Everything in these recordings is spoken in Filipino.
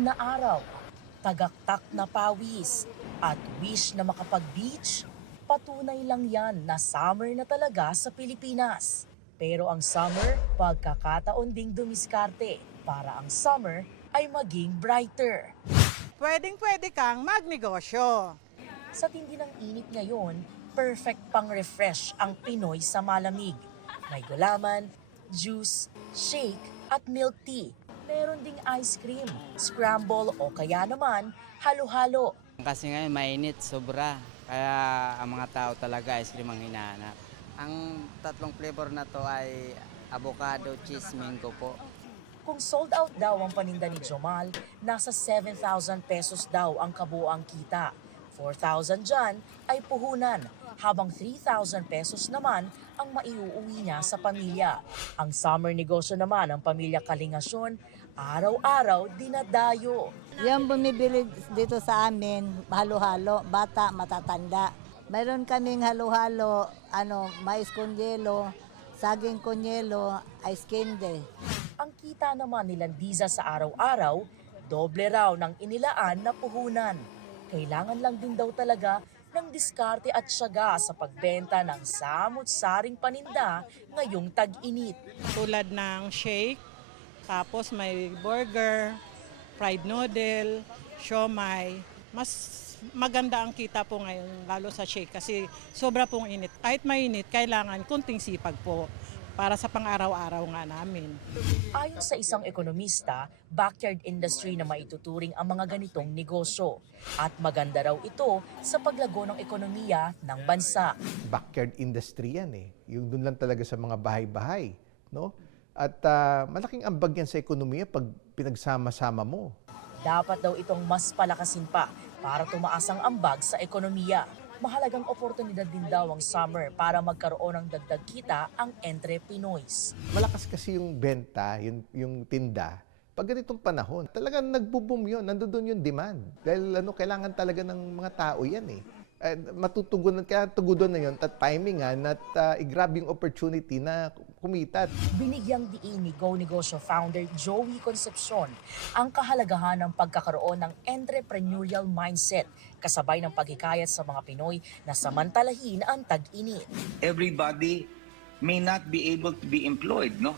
na araw, tagaktak na pawis, at wish na makapag-beach, patunay lang yan na summer na talaga sa Pilipinas. Pero ang summer, pagkakataon ding dumiskarte para ang summer ay maging brighter. Pwedeng-pwede kang magnegosyo. Sa tindi ng init ngayon, perfect pang refresh ang Pinoy sa malamig. May gulaman, juice, shake at milk tea. Meron ding ice cream, scramble o kaya naman halo-halo. Kasi ngayon mainit, sobra. Kaya ang mga tao talaga ice cream ang hinahanap. Ang tatlong flavor na to ay avocado, cheese, mango po. Kung sold out daw ang paninda ni Jomal, nasa 7,000 pesos daw ang kabuang kita. 4,000 dyan ay puhunan, habang 3,000 pesos naman ang maiuuwi niya sa pamilya. Ang summer negosyo naman ng pamilya Kalingasyon, araw-araw dinadayo. Yung bumibili dito sa amin, halo-halo, bata, matatanda. Mayroon kaming halo-halo, mais con yelo, saging con yelo, ice candy. Ang kita naman ni Landiza sa araw-araw, doble raw ng inilaan na puhunan. Kailangan lang din daw talaga ng diskarte at syaga sa pagbenta ng samut-saring paninda ngayong tag-init. Tulad ng shake, tapos may burger, fried noodle, siomai. Mas maganda ang kita po ngayon, lalo sa shake kasi sobra pong init. Kahit mainit, kailangan kunting sipag po para sa pang-araw-araw nga namin. Ayon sa isang ekonomista, backyard industry na maituturing ang mga ganitong negosyo. At maganda raw ito sa paglago ng ekonomiya ng bansa. Backyard industry yan eh. Yung doon lang talaga sa mga bahay-bahay. No? At malaking ambag yan sa ekonomiya pag pinagsama-sama mo. Dapat daw itong mas palakasin pa para tumaas ang ambag sa ekonomiya. Mahalagang oportunidad din daw ang summer para magkaroon ng dagdag kita ang entrepreneurs. Malakas kasi yung benta, yung tinda. Pag ganitong panahon, talagang nagbo-boom yun. Nandoon yung demand. Dahil kailangan talaga ng mga tao yan eh. Matutugunan, kaya tugunan na yun at timingan at i-grab yung opportunity na kumita. Binigyang diin ni Go Negosyo founder Joey Concepcion ang kahalagahan ng pagkakaroon ng entrepreneurial mindset kasabay ng paghikayat sa mga Pinoy na samantalahin ang tag-init. Everybody may not be able to be employed, no?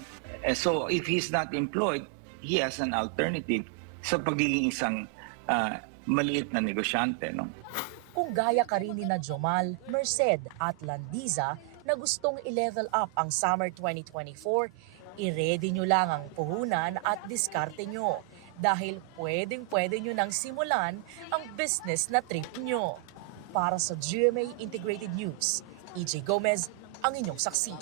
So if he's not employed, he has an alternative sa pagiging isang maliit na negosyante, no? Kung gaya ka rin ni na Jomal, Merced at Landiza na gustong i-level up ang Summer 2024, i-ready nyo lang ang puhunan at diskarte nyo dahil pwedeng-pwede nyo nang simulan ang business na trip nyo. Para sa GMA Integrated News, EJ Gomez ang inyong saksi.